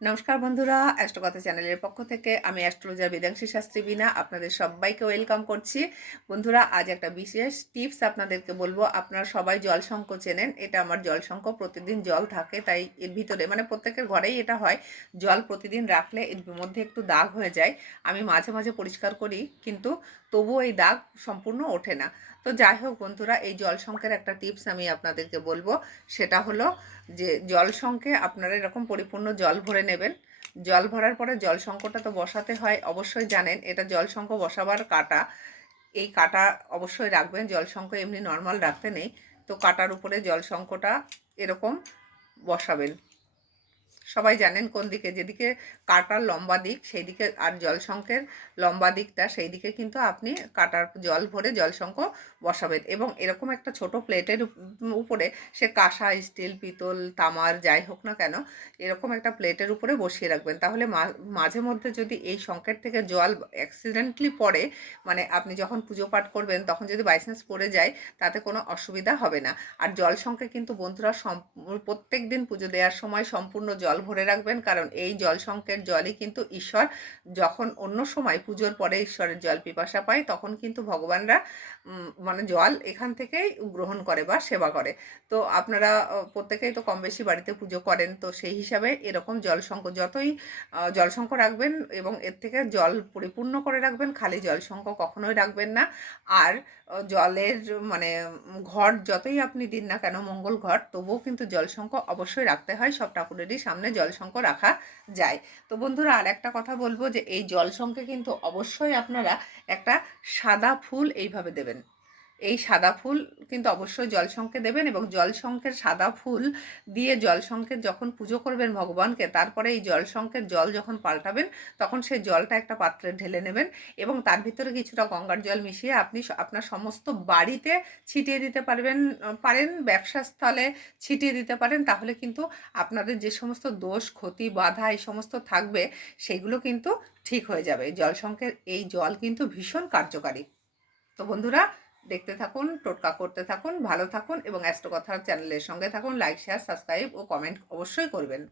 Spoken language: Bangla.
নমস্কার বন্ধুরা, অ্যাস্ট্রোকথা চ্যানেলের পক্ষ থেকে আমি অ্যাস্ট্রোলজার বেদাংশী শাস্ত্রী বিনা আপনাদের সবাইকে ওয়েলকাম করছি। বন্ধুরা, আজ একটা বিশেষ টিপস আপনাদেরকে বলব। আপনারা সবাই জলশঙ্খ চেনেন, এটা আমার জলশঙ্খ প্রতিদিন জল থাকে, তাই এর ভিতরে মানে প্রত্যেকের ঘরেই এটা হয়, জল প্রতিদিন রাখলে এর মধ্যে একটু দাগ হয়ে যায়। আমি মাঝে মাঝে পরিষ্কার করি, কিন্তু তবুও এই দাগ সম্পূর্ণ ওঠে না। তো যাই হোক বন্ধুরা, এই জলশঙ্কের একটা টিপস আমি আপনাদেরকে বলব। সেটা হলো যে জলশঙ্কে আপনারা এরকম পরিপূর্ণ জল ভরে নেবেন। জল ভরার পরে জলশঙ্কটা তো বসাতে হয়, অবশ্যই জানেন এটা জলশঙ্ক বসাবার কাটা। এই কাটা অবশ্যই রাখবেন জলশঙ্ক এমনি নর্মাল রাখতে নেই। তো কাটার উপরে জল জলশঙ্কটা এরকম বসাবেন। সবাই জানেন কোন দিকে, যেদিকে কাটার লম্বা দিক সেই দিকে আর জলশঙ্কের লম্বা দিকটা সেই দিকে কিন্তু আপনি কাটার জল ভরে জলশঙ্ক বসাবেন। এবং এরকম একটা ছোট প্লেটের উপরে সে কাঁসা, স্টিল, পিতল, তামার, যাই হোক না কেন, এরকম একটা প্লেটের উপরে বসিয়ে রাখবেন। তাহলে মাঝে মধ্যে যদি এই সংকেট থেকে জল অ্যাক্সিডেন্টলি পড়ে মানে আপনি যখন পুজো পাঠ করবেন, তখন যদি বাইসেন্স পড়ে যায়, তাতে কোনো অসুবিধা হবে না। আর জল সংখ্যা কিন্তু বন্ধুরা প্রত্যেক দিন পুজো দেওয়ার সময় সম্পূর্ণ জল জল ভরে রাখবেন, কারণ এই জল সংকের জলই কিন্তু ঈশ্বর যখন অন্য সময় পুজোর পরে ঈশ্বরের জল পিপাসা পায়, তখন কিন্তু ভগবানরা মানে জল এখান থেকেই গ্রহণ করে বা সেবা করে। তো আপনারা প্রত্যেকেই তো কম বেশি বাড়িতে পুজো করেন, তো সেই হিসাবে এরকম জল সংকট যতই জল সংকট রাখবেন এবং এর থেকে জল পরিপূর্ণ করে রাখবেন, খালি জল সংকট কখনোই রাখবেন না। আর জলের মানে ঘর যতই আপনি দিন না কেন, মঙ্গল ঘর, তবুও কিন্তু জল সংকট অবশ্যই রাখতে হয়। সব ঠাকুরেরই সামনে জলসংখ রাখা যায়। তো বন্ধুরা আর একটা কথা বলব যে, এই জল জলসংখ্যে কিন্তু অবশ্যই আপনারা একটা সাদা ফুল এইভাবে দেবেন। এই সাদা ফুল কিন্তু অবশ্যই জলশঙ্কে দেবেন এবং জলশঙ্কের সাদা ফুল দিয়ে জলশঙ্কের যখন পুজো করবেন ভগবানকে, তারপরে এই জলশঙ্কের জল যখন পাল্টাবেন, তখন সেই জলটা একটা পাত্রে ঢেলে নেবেন এবং তার ভিতরে কিছুটা গঙ্গার জল মিশিয়ে আপনি আপনার সমস্ত বাড়িতে ছিটিয়ে দিতে পারবেন, পারেন ব্যবসাস্থলে ছিটিয়ে দিতে পারেন, তাহলে কিন্তু আপনাদের যে সমস্ত দোষ, ক্ষতি, বাধা এই সমস্ত থাকবে, সেগুলো কিন্তু ঠিক হয়ে যাবে। জলশঙ্কের এই জল কিন্তু ভীষণ কার্যকারী। তো বন্ধুরা দেখতে থাকুন, টোটকা করতে থাকুন, ভালো থাকুন এবং অ্যাস্ট্রো কথা চ্যানেলের সঙ্গে থাকুন লাইক শেয়ার সাবস্ক্রাইব ও কমেন্ট অবশ্যই করবেন।